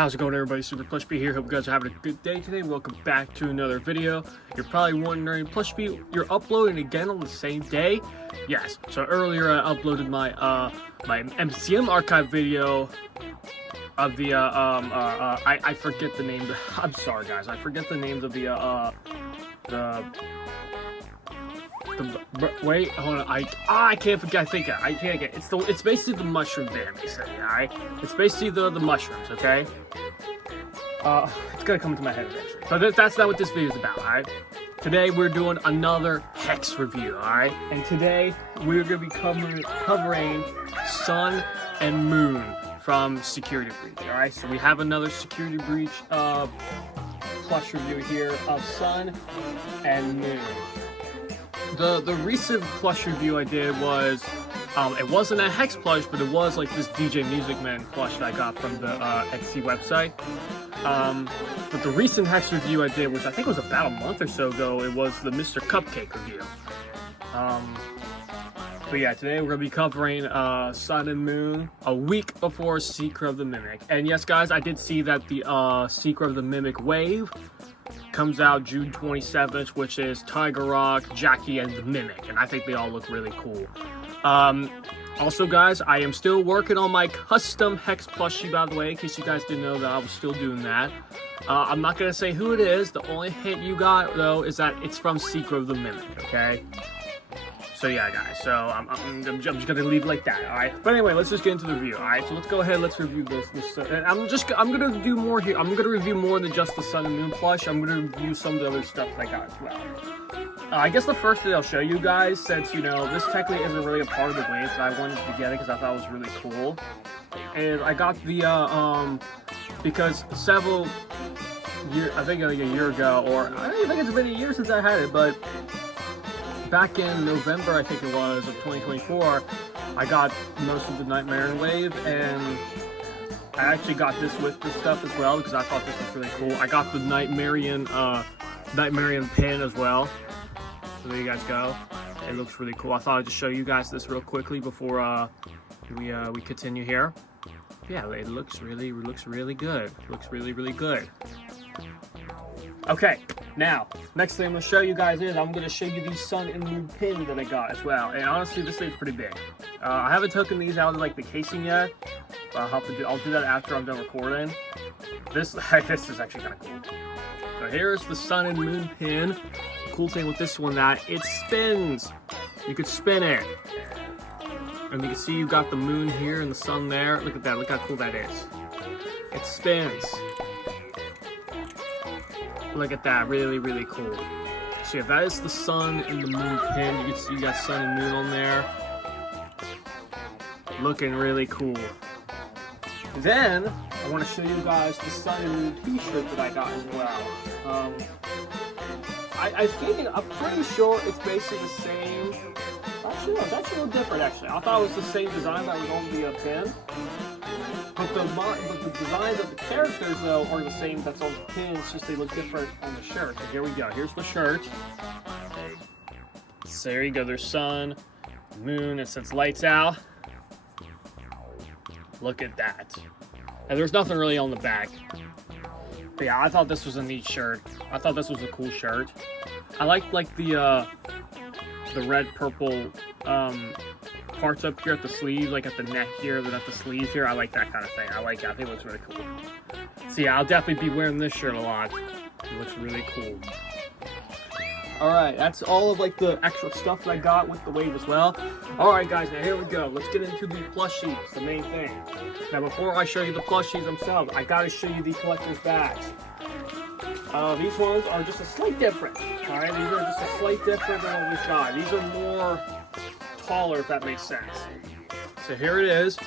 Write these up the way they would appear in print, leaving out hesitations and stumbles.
how's it going, everybody? Super Plush B here. Hope you guys are having a good day today. Welcome back to another video. You're probably wondering, Plush B, you're uploading again on the same day? Yes. So earlier I uploaded my my MCM archive video of the I forget the name. I'm sorry guys, I forget the names of wait, hold on. I can't forget. I can't get. It's basically the mushroom band. Basically, alright. It's basically the mushrooms. Okay. It's gonna come to my head eventually. But that's not what this video is about. Alright. Today we're doing another Hex review. Alright. And today we're gonna be covering Sun and Moon from Security Breach. Alright. So we have another Security Breach plush review here of Sun and Moon. The recent plush review I did was, it wasn't a Hex plush, but it was like this DJ Music Man plush that I got from the Etsy website. But the recent Hex review I did, which I think was about a month or so ago, it was the Mr. Cupcake review. But yeah, today we're going to be covering Sun and Moon a week before Secret of the Mimic. And yes guys, I did see that the Secret of the Mimic wave comes out June 27th, which is Tiger Rock, Jackie, and the Mimic, and I think they all look really cool. Also guys, I am still working on my custom Hex plushie, by the way, in case you guys didn't know that I was still doing that. I'm not going to say who it is. The only hint you got, though, is that it's from Secret of the Mimic, okay? So yeah guys, so I'm just gonna leave it like that, alright? But anyway, let's just get into the review, alright? So let's go ahead, let's review this and I'm gonna do more here. I'm gonna review more than just the Sun and Moon plush. I'm gonna review some of the other stuff that I got as well. I guess the first thing I'll show you guys, since, you know, this technically isn't really a part of the wave, but I wanted to get it because I thought it was really cool. And I got the, because several years, I think like a year ago, or I don't even think it's been a year since I had it, but back in November, I think it was, of 2024, I got most of the Nightmare Wave, and I actually got this with this stuff as well, because I thought this was really cool. I got the Nightmarian pin as well. So there you guys go. It looks really cool. I thought I'd just show you guys this real quickly before we continue here. Yeah, it looks really good. It looks really good. Okay, now, next thing I'm going to show you guys is I'm going to show you the Sun and Moon pin that I got as well. And honestly, this thing's pretty big. I haven't taken these out of like the casing yet. But I'll do that after I'm done recording. This is actually kind of cool. So here's the Sun and Moon pin. The cool thing with this one that it spins. You could spin it. And you can see you got the moon here and the sun there. Look at that. Look how cool that is. It spins. Look at that, really cool. So yeah, that is the Sun and the Moon pin. You can see you got Sun and Moon on there. Looking really cool. Then, I want to show you guys the Sun and Moon t-shirt that I got as well. I'm pretty sure it's basically the same. Actually, no, it's actually a little different, actually. I thought it was the same design that was on the pin. But the designs of the characters, though, are the same that's on the pin. It's just they look different on the shirt. So here we go. Here's the shirt. So there you go. There's Sun, Moon. It says lights out. Look at that. And there's nothing really on the back. But yeah, I thought this was a neat shirt. I thought this was a cool shirt. I like the red purple parts up here at the sleeve, like at the neck here, but at the sleeves here. I like that kind of thing. I like it. I think it looks really cool. So yeah, I'll definitely be wearing this shirt a lot. It looks really cool. Alright, that's all of like the extra stuff that I got with the wave as well. Alright guys, now here we go. Let's get into the plushies, the main thing. Now before I show you the plushies themselves, I gotta show you the collector's bags. These ones are just a slight different. Alright, these are just a slight different than what we've got. These are more taller, if that makes sense. So here it is.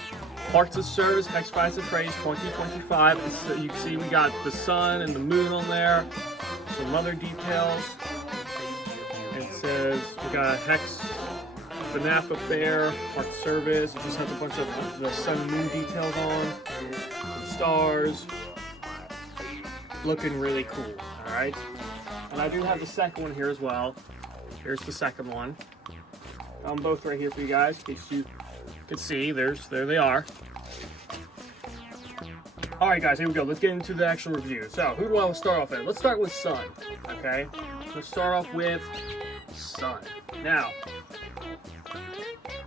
Parts of Service, Hex Fights and Phrase 2025. So you can see we got the Sun and the Moon on there. Some other details. It says we got Hex FNaF Affair, Parts Service. It just has a bunch of the Sun and Moon details on. The stars. Looking really cool. Alright. And I do have the second one here as well. Here's the second one. Both right here for you guys, in case you can see. There they are. Alright guys, here we go. Let's get into the actual review. So, who do I want to start off with? Let's start with Sun. Okay? Let's start off with Sun. Now,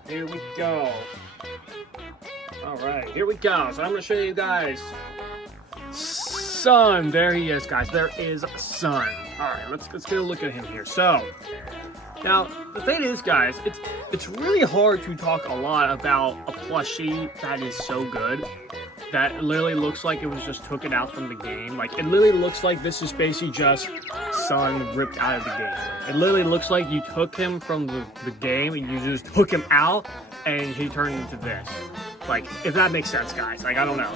here we go. Alright, here we go. So I'm going to show you guys Sun. There he is, guys. There is Sun. Alright, let's get a look at him here. So, now, the thing is, guys, it's really hard to talk a lot about a plushie that is so good. That literally looks like it was just taken out from the game. Like, it literally looks like this is basically just Sun ripped out of the game. It literally looks like you took him from the game and you just took him out and he turned into this. Like, if that makes sense, guys. Like, I don't know.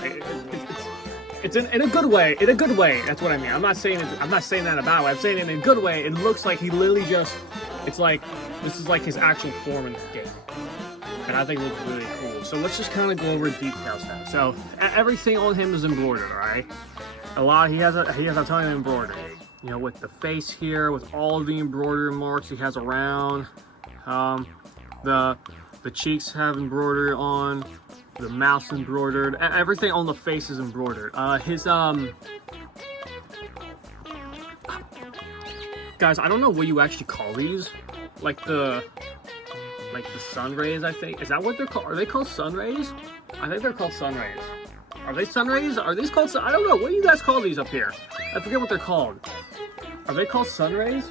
It's in a good way. In a good way, that's what I mean. I'm not saying that in a bad way. I'm saying it in a good way. It looks like he literally just, it's like, this is like his actual form in the game. And I think it looks really cool. So let's just kind of go over details now. So everything on him is embroidered, alright? He has a ton of embroidery. You know, with the face here, with all the embroidery marks he has around. The cheeks have embroidery on. The mouth's embroidered. Everything on the face is embroidered. Guys, I don't know what you actually call these. Like the sun rays, I think. Is that what they're called? Are they called sun rays? I think they're called sun rays. Are they sun rays? Are these called sun? I don't know. What do you guys call these up here? I forget what they're called. Are they called sun rays?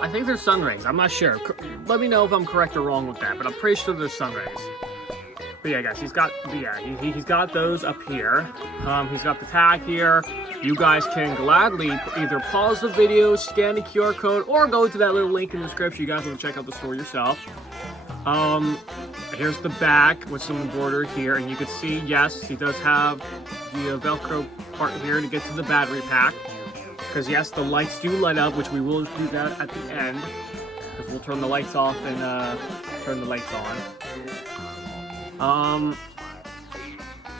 I think they're sun rays. I'm not sure. Let me know if I'm correct or wrong with that, but I'm pretty sure they're sun rays. But yeah, guys, he's got those up here. He's got the tag here. You guys can gladly either pause the video, scan the QR code, or go to that little link in the description. You guys want to check out the store yourself. Here's the back with some embroidery here, and you can see, yes, he does have the Velcro part here to get to the battery pack. Because yes, the lights do light up, which we will do that at the end. Because we'll turn the lights off and turn the lights on.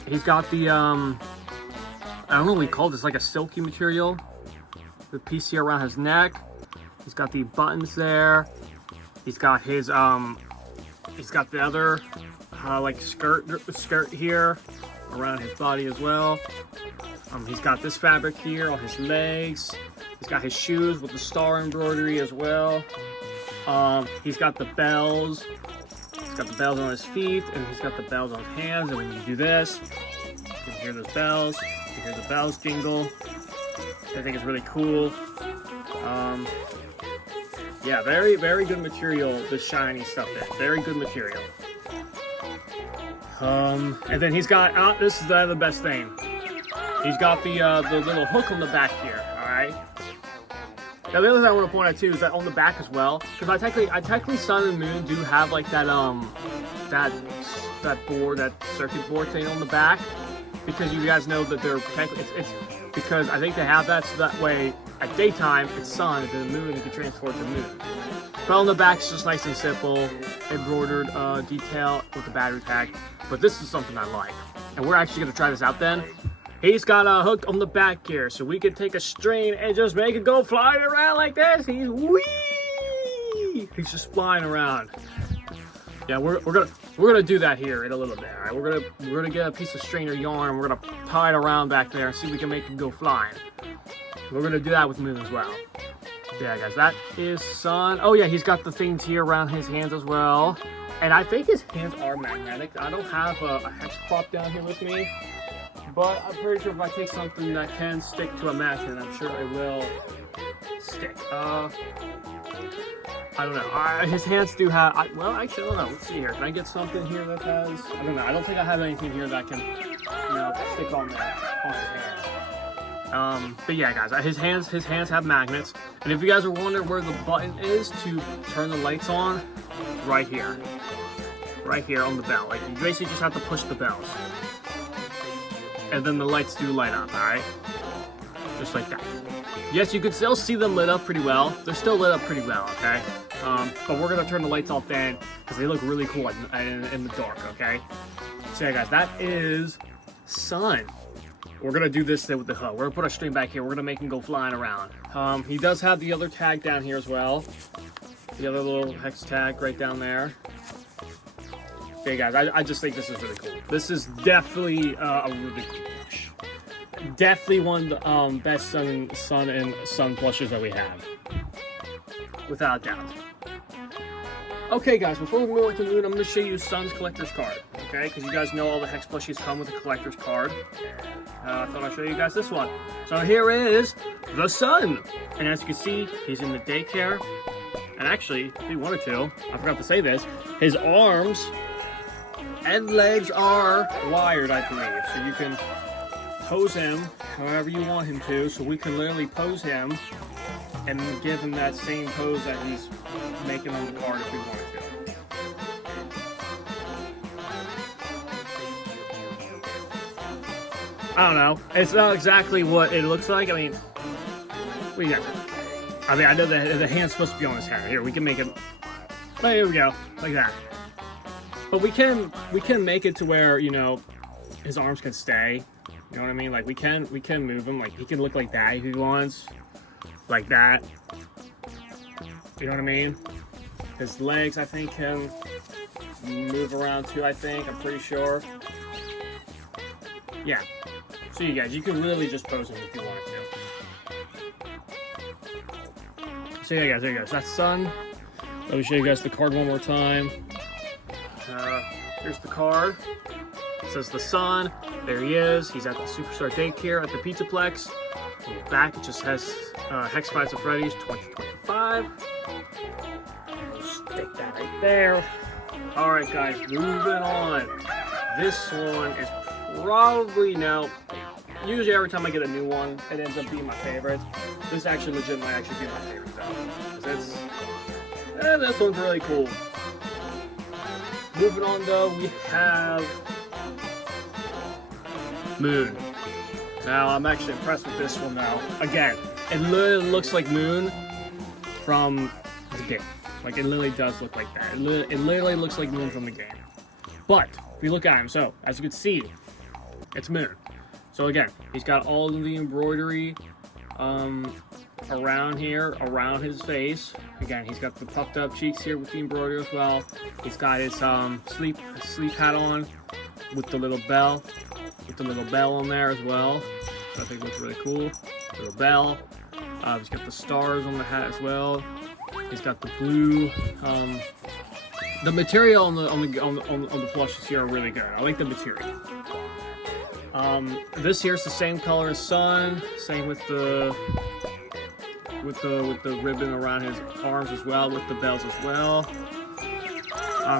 He's got the I don't know what we call this, like a silky material. The PC around his neck. He's got the buttons there. He's got his he's got the other like skirt here around his body as well. He's got this fabric here on his legs. He's got his shoes with the star embroidery as well. He's got the bells. He's got the bells on his feet, and he's got the bells on his hands. And when you do this, you can hear those bells. You hear the bells jingle. I think it's really cool. Yeah, very, very good material, the shiny stuff there. Very good material. And then he's got, this is the best thing. He's got the little hook on the back here, alright? Now the other thing I want to point out too is that on the back as well, because I technically Sun and Moon do have like that circuit board thing on the back, because you guys know that they're it's because I think they have that so that way at daytime it's sun, and then the moon you can transport the moon. But on the back it's just nice and simple, embroidered detail with the battery pack. But this is something I like, and we're actually gonna try this out then. He's got a hook on the back here, so we can take a string and just make it go flying around like this. He's whee! He's just flying around. Yeah, we're gonna do that here in a little bit. All right, we're gonna get a piece of string or yarn. We're gonna tie it around back there and see if we can make it go flying. We're gonna do that with Moon as well. Yeah, guys, that is Sun. Oh yeah, he's got the things here around his hands as well, and I think his hands are magnetic. I don't have a hex prop down here with me. But I'm pretty sure if I take something that can stick to a magnet, I'm sure it will stick. I don't know. His hands do have, well, actually, I don't know. Let's see here. Can I get something here that has, I don't know. I don't think I have anything here that can, you know, stick on his hand. But yeah, guys, his hands have magnets. And if you guys are wondering where the button is to turn the lights on, it's right here. Right here on the bell. Like, you basically just have to push the bells. And then the lights do light up, alright? Just like that. Yes, you can still see them lit up pretty well. They're still lit up pretty well, okay? But we're gonna turn the lights off then, because they look really cool in the dark, okay? So yeah, guys, that is Sun. We're gonna do this with the hook. We're gonna put our string back here. We're gonna make him go flying around. He does have the other tag down here as well. The other little hex tag right down there. Okay, guys, I just think this is really cool. This is definitely a really cool definitely one of the best sun plushes that we have, without doubt. Okay, guys, before we move on to Moon, I'm going to show you Sun's collector's card. Okay, because you guys know all the Hex plushies come with a collector's card. I thought I'd show you guys this one. So here is the Sun, and as you can see, he's in the daycare. And actually, if he wanted to, I forgot to say this, his arms and legs are wired, I believe. So you can pose him however you want him to. So we can literally pose him and give him that same pose that he's making on the card if we wanted to. I don't know. It's not exactly what it looks like. I mean, what do you guys think? I mean, I know the hand's supposed to be on his head. Here, we can make it. Oh, here we go, like that. But we can make it to where, you know, his arms can stay. You know what I mean? Like we can move him. Like he can look like that if he wants, like that. You know what I mean? His legs, I think, can move around too. I'm pretty sure. Yeah. So you guys, you can really just pose him if you wanted to. So yeah, guys, there you go. So that's Sun. Let me show you guys the card one more time. Here's the card. It says the Sun. There he is. He's at the Superstar Daycare at the Pizzaplex. On the back, it just has Hex Fights at Freddy's 2025. Stick that right there. All right, guys, moving on. This one is probably now. Usually every time I get a new one, it ends up being my favorite. This actually legit might actually be my favorite though. Because this one's really cool. Moving on though, we have Moon. Now I'm actually impressed with this one now. Again, it literally looks like Moon from the game. Like it literally does look like that. It literally looks like Moon from the game. But if you look at him, so as you can see, it's Moon. So again, he's got all of the embroidery around here, around his face. Again, he's got the puffed up cheeks here with the embroidery as well. He's got his sleep hat on with the little bell, on there as well. So I think it looks really cool. Little bell. He's got the stars on the hat as well. He's got the blue. The material on the plushes here are really good. I like the material. This here's the same color as Sun. Same with the ribbon around his arms as well, with the bells as well.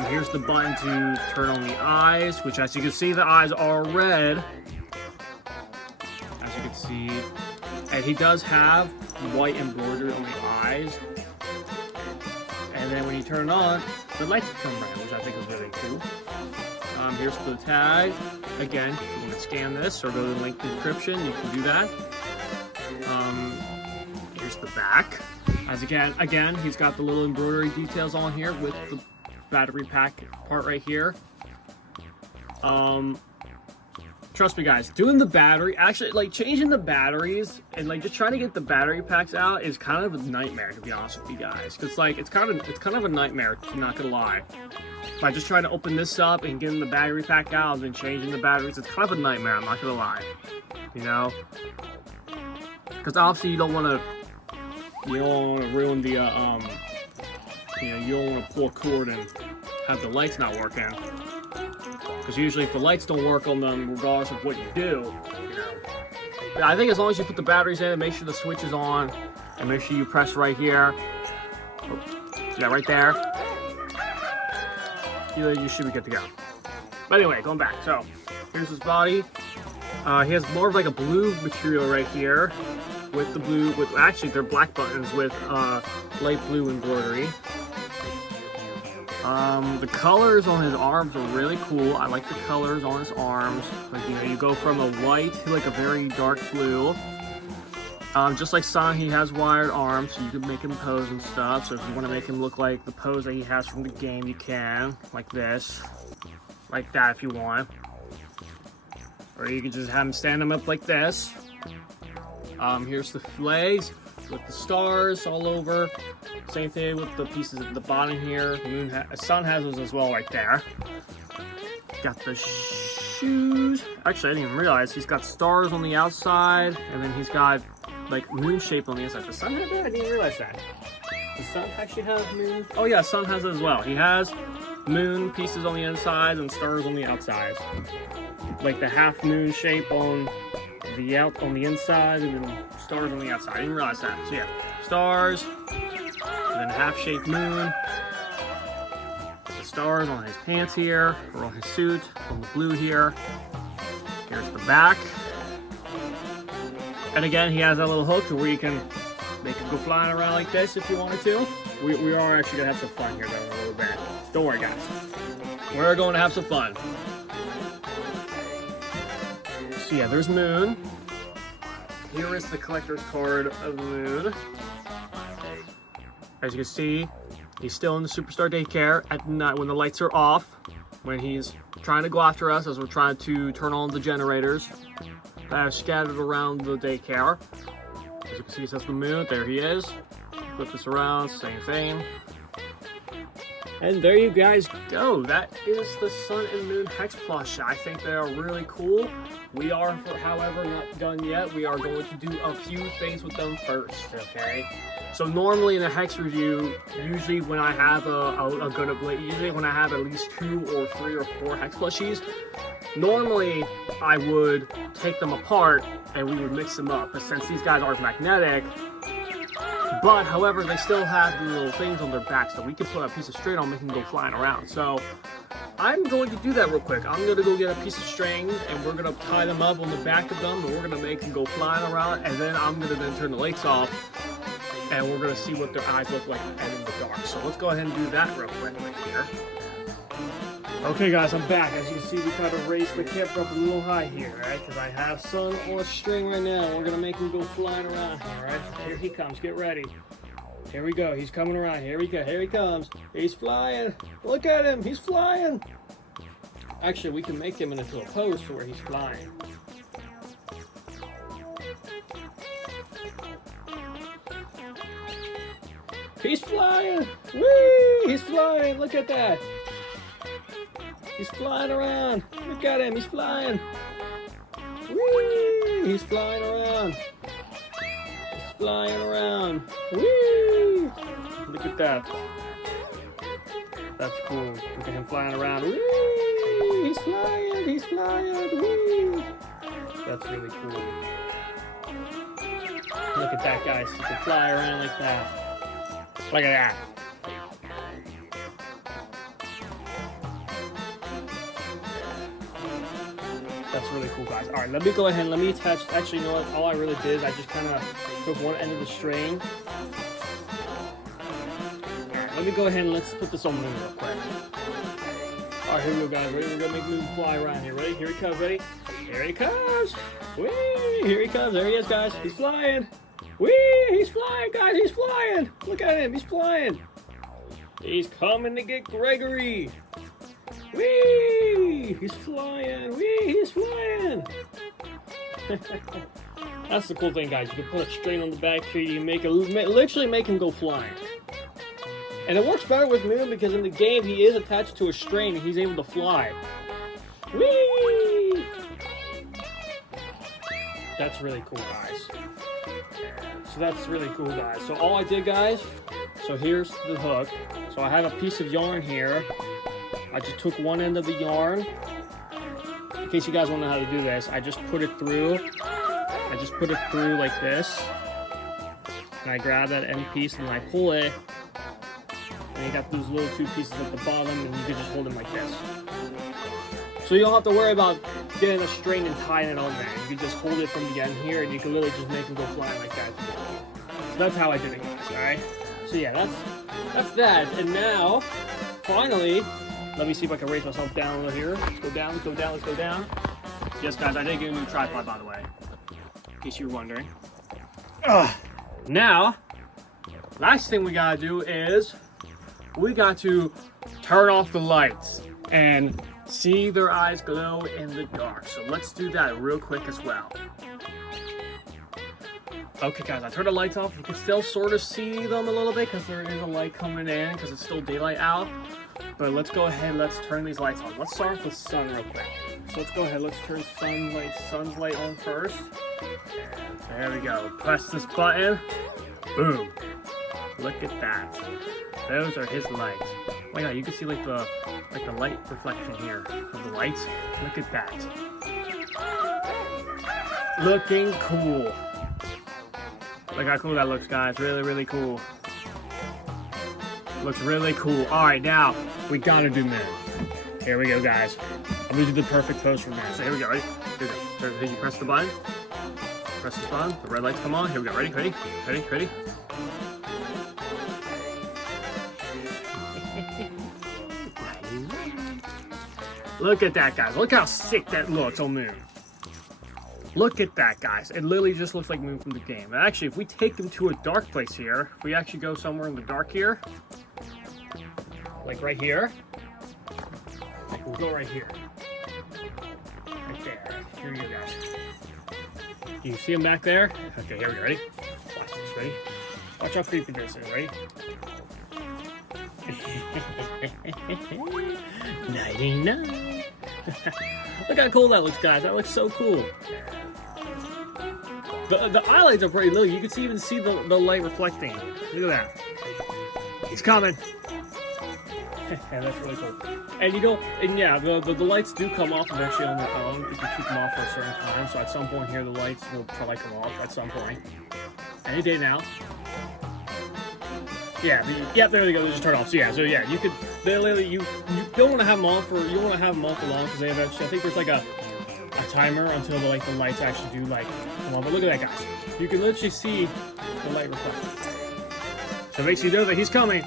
Here's the button to turn on the eyes, which as you can see, the eyes are red. As you can see, and he does have white embroidery on the eyes. And then when you turn it on, the lights come red, which I think is really cool. Here's the tag. Again, if you want to scan this or go to the link description, you can do that. Here's the back. As again, he's got the little embroidery details on here with the battery pack part right here. Trust me, guys, doing the battery, actually, like changing the batteries and like just trying to get the battery packs out is kind of a nightmare, to be honest with you guys. Cause like it's kind of a nightmare, I'm not gonna lie. By just trying to open this up and getting the battery pack out and then changing the batteries, it's kind of a nightmare, I'm not gonna lie. You know? Because obviously you don't want to ruin the, you know, you don't want to pull a cord and have the lights not working. Because usually if the lights don't work on them, regardless of what you do, you know. But I think as long as you put the batteries in and make sure the switch is on, and make sure you press right here. Oh, yeah, right there. You should be good to go. But anyway, going back. So, here's his body. He has more of like a blue material right here. With the blue, actually they're black buttons with light blue embroidery. The colors on his arms are really cool. I like the colors on his arms. Like, you know, you go from a white to like a very dark blue. Just like Sun, he has wired arms, so you can make him pose and stuff. So if you want to make him look like the pose that he has from the game, you can. Like this. Like that if you want. Or you can just have him stand him up like this. Here's the legs with the stars all over. Same thing with the pieces at the bottom here. Sun has those as well right there. Got the shoes. Actually, I didn't even realize he's got stars on the outside, and then he's got like moon shape on the inside. The sun had that? I didn't realize that. The sun actually has moon. Oh yeah, sun has it as well. He has moon pieces on the inside and stars on the outside. Like the half moon shape on the inside, and then stars on the outside. I didn't realize that. So yeah, stars, and then half shaped moon. The stars on his pants here, or on his suit, on the blue here. Here's the back. And again, he has that little hook to where you can make him go flying around like this if you wanted to. We are actually gonna have some fun here though in a little bit. Don't worry guys. We're going to have some fun. So yeah, there's Moon. Here is the collector's card of the Moon. As you can see, he's still in the Superstar Daycare at night when the lights are off, when he's trying to go after us as we're trying to turn on the generators that are scattered around the daycare. As you can see, it says the Moon. There he is. Flip this around, same thing. And there you guys go. That is the Sun and Moon Hex plush. I think they are really cool. We are, however, not done yet. We are going to do a few things with them first, okay? So normally in a Hex review, usually when I have usually when I have at least 2 or 3 or 4 Hex plushies, normally I would take them apart and we would mix them up. But since these guys aren't magnetic, but however, they still have the little things on their back, so we can put a piece of string on, make them go flying around. So I'm going to do that real quick. I'm going to go get a piece of string, and we're going to tie them up on the back of them, and we're going to make them go flying around, and then I'm going to then turn the lights off, and we're going to see what their eyes look like and in the dark. So let's go ahead and do that real quick right here. Okay guys, I'm back. As you can see, we kind of raised the camera up a little high here, right? Because I have Sun on a string right now. We're going to make him go flying around here, right? Here he comes. Get ready. Here we go. He's coming around. Here we go. Here he comes. He's flying. Look at him. He's flying. Actually, we can make him into a pose to where he's flying. He's flying. Whee! He's flying. Look at that. He's flying around. Look at him. He's flying. Whee! He's flying around. He's flying around. Whee! Look at that. That's cool. Look at him flying around. Whee! He's flying. He's flying. Whee! That's really cool. Look at that, guys. He can fly around like that. Look at that. That's really cool, guys. All right, let me go ahead and let me attach. Actually, you know what? All I really did is I just kind of took one end of the string. All right, let me go ahead and let's put this on Moon real quick. All right, here we go, guys. Ready? We're gonna make Moon fly around here. Ready? Here he comes. Ready? Here he comes. Whee! Here he comes. There he is, guys. He's flying. Whee! He's flying, guys. He's flying. Look at him. He's flying. He's coming to get Gregory. Whee! He's flying! Whee! He's flying! That's the cool thing, guys. You can put a string on the back here. You can literally make him go flying. And it works better with Moon because in the game he is attached to a string and he's able to fly. Whee! That's really cool, guys. So that's really cool, guys. So all I did, guys, so here's the hook. So I have a piece of yarn here. I just took one end of the yarn. In case you guys want to know how to do this, I just put it through. I just put it through like this. And I grab that end piece and I pull it. And you got those little 2 pieces at the bottom and you can just hold them like this. So you don't have to worry about getting a string and tying it on there. You can just hold it from the end here and you can literally just make them go flying like that. So that's how I did it, guys, alright? So yeah, that's that. And now, finally, let me see if I can raise myself down over here. Let's go down, let's go down, let's go down. Yes, guys, I did get a new tripod, by the way, in case you were wondering. Now, last thing we gotta do is we got to turn off the lights and see their eyes glow in the dark. So let's do that real quick as well. Okay, guys, I turned the lights off. You can still sort of see them a little bit because there is a light coming in because it's still daylight out. But let's go ahead and let's turn these lights on. Let's start with the sun real quick. So let's go ahead. Let's turn sunlight on first. There we go. Press this button. Boom. Look at that. Those are his lights. Oh my god, you can see like the light reflection here of the lights. Look at that. Looking cool. Look how cool that looks, guys. Really, really cool. Looks really cool. Alright, now we gotta do Moon. Here we go, guys. I'm gonna do the perfect pose for Moon. So here we go, ready? Here we go. So you press the button. Press this button. The red lights come on. Here we go. Ready? Ready? Ready? Ready? Look at that, guys. Look how sick that looks on Moon. Look at that, guys. It literally just looks like Moon from the game. And actually, if we take them to a dark place here, if we actually go somewhere in the dark here, like right here, like we'll go right here. Right there. Here you go. Do you see him back there? Okay, here we go. Ready? Watch this. Ready? Watch how creepy this is. Ready? 99. Look how cool that looks, guys. That looks so cool. The eyelids are pretty low. You can even see the light reflecting. Look at that. He's coming. Yeah, that's really cool. And you don't, and yeah, the lights do come off eventually on their own if you keep them off for a certain time. So at some point here, the lights will probably come off at some point. Any day now. Yeah, there they go. They just turn off. So yeah, you could. They literally you don't want to have them on for long because they eventually. I think there's like a timer until the lights actually do like come on. But look at that, guys. You can literally see the light reflecting. So it makes you know that he's coming.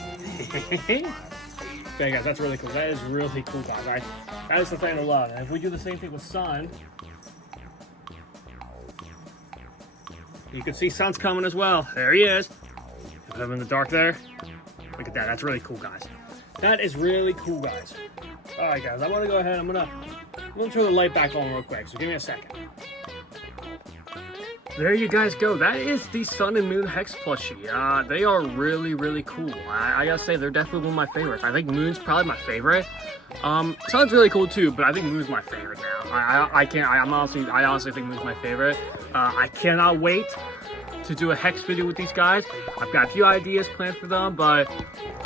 Okay, guys, that's really cool. That is really cool, guys. That is the thing I love. And if we do the same thing with Sun, you can see Sun's coming as well. There he is. Put him in the dark there. Look at that. That's really cool, guys. That is really cool, guys. All right, guys. I want to go ahead. I'm gonna turn the light back on real quick. So give me a second. There you guys go. That is the Sun and Moon Hex plushie. They are really, really cool. I gotta say, they're definitely one of my favorites. I think Moon's probably my favorite. Sun's really cool too, but I think Moon's my favorite now. I honestly think Moon's my favorite. I cannot wait to do a Hex video with these guys. I've got a few ideas planned for them, but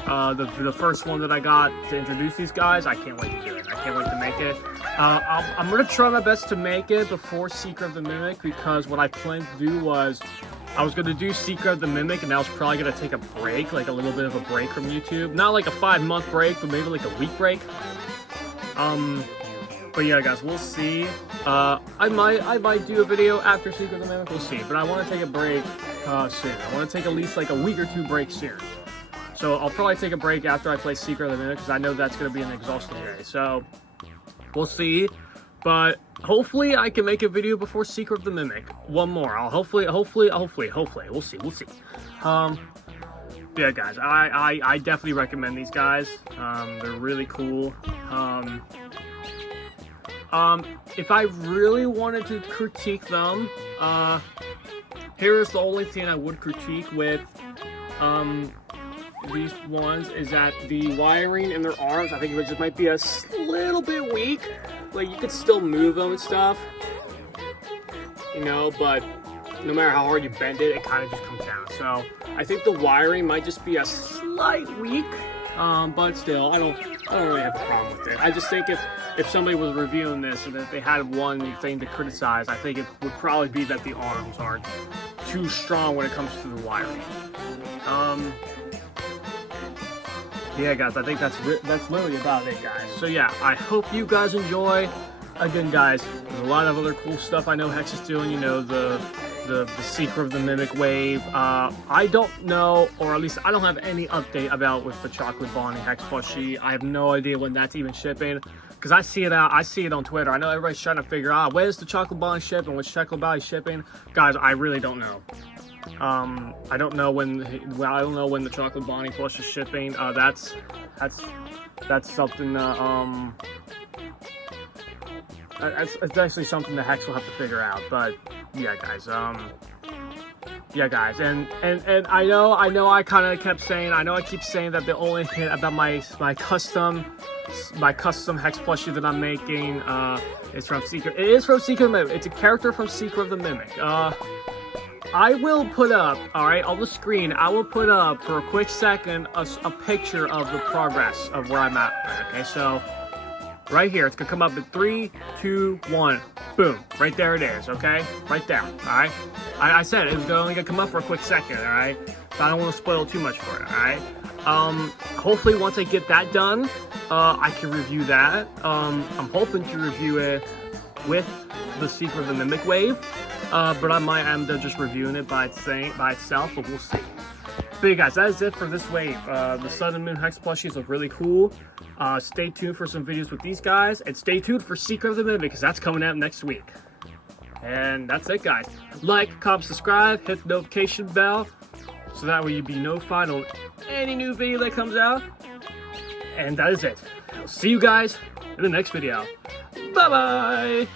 the first one that I got to introduce these guys, I can't wait to do it. I can't wait to make it. I'm gonna try my best to make it before Secret of the Mimic, because what I planned to do was I was gonna do Secret of the Mimic, and I was probably gonna take a break, like a little bit of a break from YouTube. Not like a 5-month break, but maybe like a week break. But yeah, guys, we'll see. I might do a video after Secret of the Mimic. We'll see. But I want to take a break soon. I want to take at least like a week or 2 break soon. So I'll probably take a break after I play Secret of the Mimic, because I know that's going to be an exhausting day. So we'll see. But hopefully I can make a video before Secret of the Mimic. One more. I'll hopefully. We'll see. Yeah, guys, I definitely recommend these guys. They're really cool. If I really wanted to critique them, here's the only thing I would critique with these ones is that the wiring in their arms, I think it just might be a little bit weak. Like, you could still move them and stuff, you know, but no matter how hard you bend it, it kind of just comes down. So I think the wiring might just be a slight weak, but still, I don't really have a problem with it. I just think if somebody was reviewing this and if they had one thing to criticize, I think it would probably be that the arms aren't too strong when it comes to the wiring. Yeah, guys, I think that's literally about it, guys. So yeah, I hope you guys enjoy. Again, guys, there's a lot of other cool stuff I know Hex is doing. You know, the Secret of the Mimic wave. I don't know, or at least I don't have any update about with the Chocolate Bonnie Hex plushie. I have no idea when that's even shipping, because I see it on Twitter. I know everybody's trying to figure out where's the Chocolate Bonnie ship and which Chocolate Bonnie shipping. Guys, I really don't know. I don't know when the Chocolate Bonnie plush is shipping. That's something that it's actually something the Hex will have to figure out. But yeah, guys, yeah, guys, and I know I kind of kept saying, I keep saying that the only hint about my custom Hex plushie that I'm making is from Secret. It is from Secret of the Mimic. It's a character from Secret of the Mimic. I will put up, all right, on the screen, I will put up for a quick second a picture of the progress of where I'm at. Okay, so right here, it's gonna come up in 3, 2, 1, boom, right there it is. Okay, right there. All right, I said it was only gonna come up for a quick second. All right, so I don't want to spoil too much for it. All right, hopefully once I get that done, I can review that. I'm hoping to review it with the Secret of the Mimic wave. But I might end up just reviewing it by itself, but we'll see. But yeah, guys, that is it for this wave. The Sun and Moon Hex plushies look really cool. Stay tuned for some videos with these guys, and stay tuned for Secret of the Mimic, because that's coming out next week. And that's it, guys. Like, comment, subscribe, hit the notification bell, so that way you'll be notified on any new video that comes out. And that is it. I'll see you guys in the next video. Bye-bye!